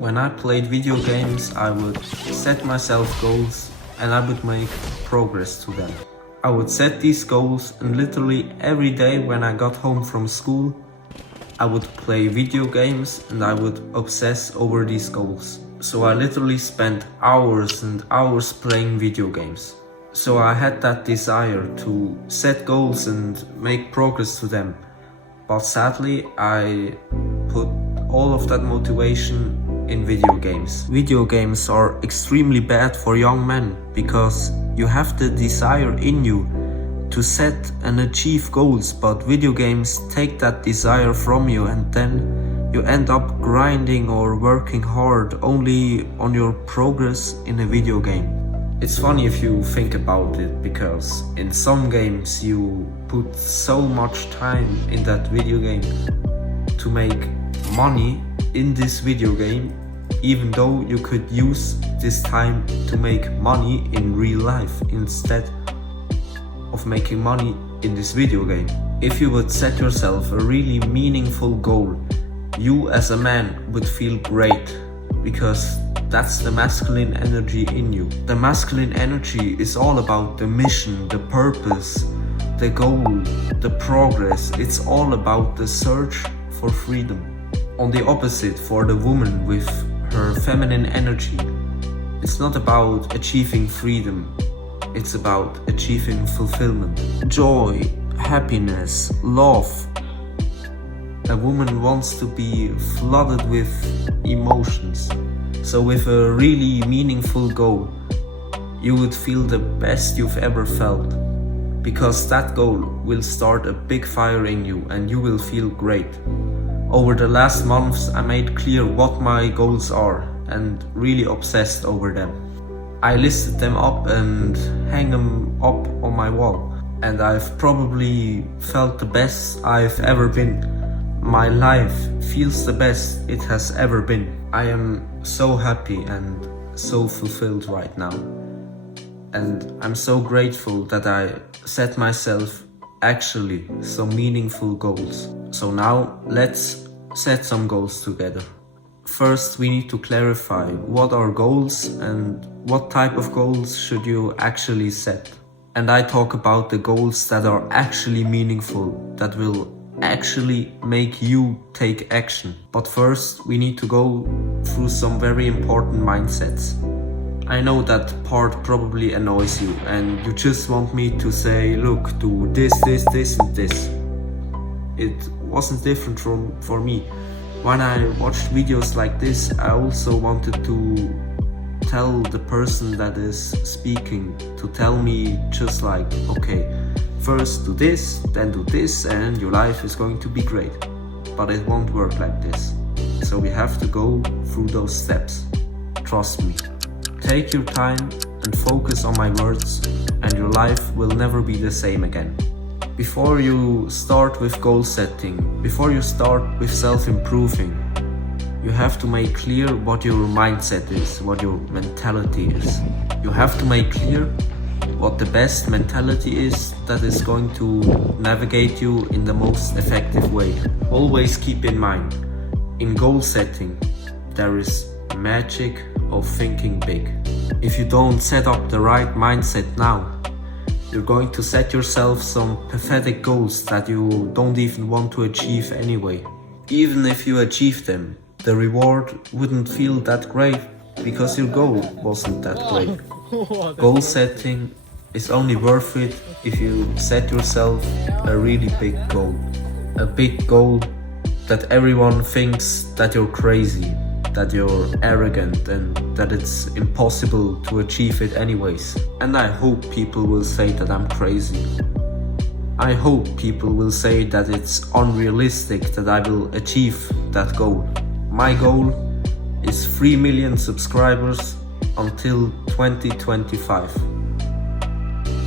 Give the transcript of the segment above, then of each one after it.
When I played video games, I would set myself goals and I would make progress to them. I would set these goals, and literally every day when I got home from school, I would play video games and I would obsess over these goals. So I literally spent hours and hours playing video games. So I had that desire to set goals and make progress to them. But sadly, I put all of that motivation in video games. Video games are extremely bad for young men because you have the desire in you to set and achieve goals, but video games take that desire from you and then you end up grinding or working hard only on your progress in a video game. It's funny if you think about it, because in some games you put so much time in that video game to make money in this video game, even though you could use this time to make money in real life instead of making money in this video game. If you would set yourself a really meaningful goal, you as a man would feel great, because that's the masculine energy in you. The masculine energy is all about the mission, the purpose, the goal, the progress. It's all about the search for freedom. On the opposite, for the woman with her feminine energy, it's not about achieving freedom. It's about achieving fulfillment, joy, happiness, love. A woman wants to be flooded with emotions. So with a really meaningful goal, you would feel the best you've ever felt, because that goal will start a big fire in you and you will feel great. Over the last months, I made clear what my goals are and really obsessed over them. I listed them up and hang them up on my wall, and I've probably felt the best I've ever been. My life feels the best it has ever been. I am so happy and so fulfilled right now. And I'm so grateful that I set myself actually some meaningful goals. So now let's set some goals together. First, we need to clarify what are goals and what type of goals should you actually set. And I talk about the goals that are actually meaningful, that will actually make you take action. But first, we need to go through some very important mindsets. I know that part probably annoys you and you just want me to say, look, do this, this, this and this. It wasn't different for me. When I watched videos like this, I also wanted to tell the person that is speaking to tell me just like, okay, first do this, then do this, and your life is going to be great. But it won't work like this. So we have to go through those steps. Trust me. Take your time and focus on my words, and your life will never be the same again. Before you start with goal setting, before you start with self-improving, you have to make clear what your mindset is, what your mentality is. You have to make clear what the best mentality is that is going to navigate you in the most effective way. Always keep in mind, in goal setting, there is magic of thinking big. If you don't set up the right mindset now, you're going to set yourself some pathetic goals that you don't even want to achieve anyway. Even if you achieve them, the reward wouldn't feel that great because your goal wasn't that great. Goal setting is only worth it if you set yourself a really big goal. A big goal that everyone thinks that you're crazy, that you're arrogant, and that it's impossible to achieve it anyways. And I hope people will say that I'm crazy. I hope people will say that it's unrealistic that I will achieve that goal. My goal is 3 million subscribers until 2025.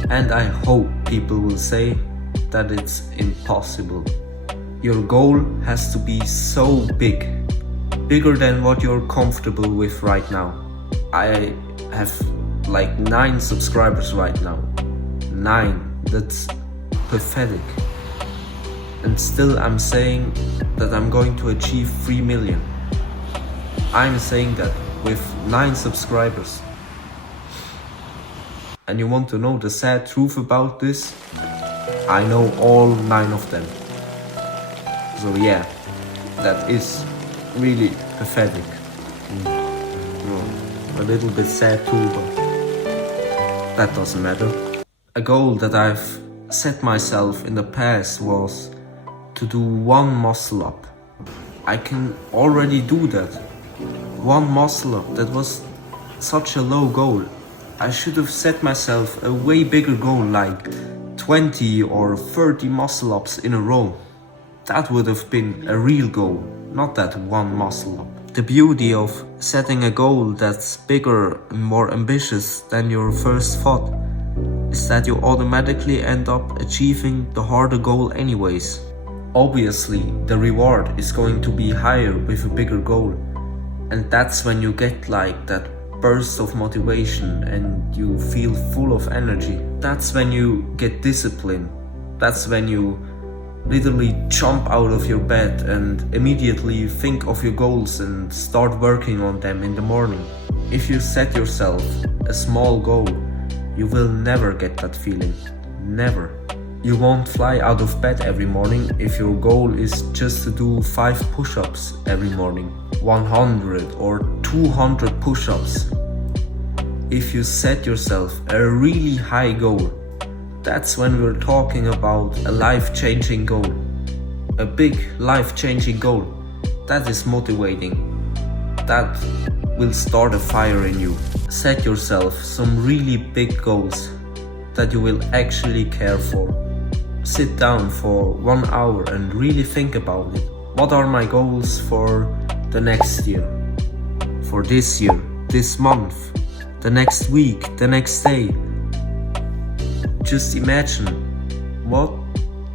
And I hope people will say that it's impossible. Your goal has to be so big, bigger than what you're comfortable with right now. I have like 9 subscribers right now. 9, that's pathetic. And still I'm saying that I'm going to achieve 3 million. I'm saying that with 9 subscribers. And you want to know the sad truth about this? I know all 9 of them. So yeah, that is really pathetic. A little bit sad too, but that doesn't matter. A goal that I've set myself in the past was to do 1 muscle up. I can already do that. 1 muscle up, that was such a low goal. I should have set myself a way bigger goal, like 20 or 30 muscle ups in a row. That would have been a real goal, not that 1 muscle up. The beauty of setting a goal that's bigger and more ambitious than your first thought is that you automatically end up achieving the harder goal anyways. Obviously, the reward is going to be higher with a bigger goal, and that's when you get like that burst of motivation and you feel full of energy. That's when you get discipline. That's when you literally jump out of your bed and immediately think of your goals and start working on them in the morning. If you set yourself a small goal, you will never get that feeling. Never. You won't fly out of bed every morning if your goal is just to do 5 push-ups every morning, 100 or 200 push-ups. If you set yourself a really high goal, that's when we're talking about a life-changing goal. A big life-changing goal. That is motivating. That will start a fire in you. Set yourself some really big goals that you will actually care for. Sit down for 1 hour and really think about it. What are my goals for the next year? For this year, this month, the next week, the next day? Just imagine, what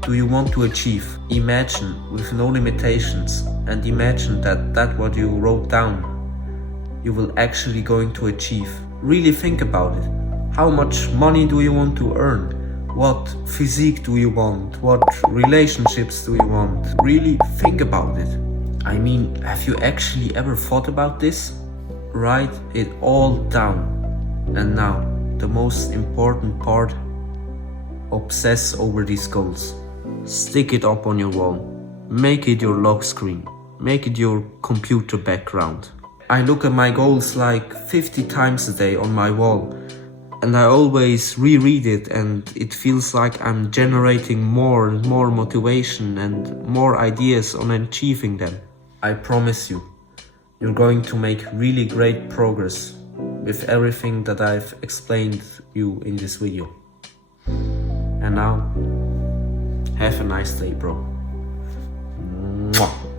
do you want to achieve? Imagine with no limitations, and imagine that what you wrote down, you will actually going to achieve. Really think about it. How much money do you want to earn? What physique do you want? What relationships do you want? Really think about it. I mean, have you actually ever thought about this? Write it all down. And now, the most important part, obsess over these goals. Stick it up on your wall. Make it your lock screen. Make it your computer background. I look at my goals like 50 times a day on my wall, and I always reread it, and it feels like I'm generating more and more motivation and more ideas on achieving them. I promise you, you're going to make really great progress with everything that I've explained you in this video. And now, have a nice day, bro. Mwah.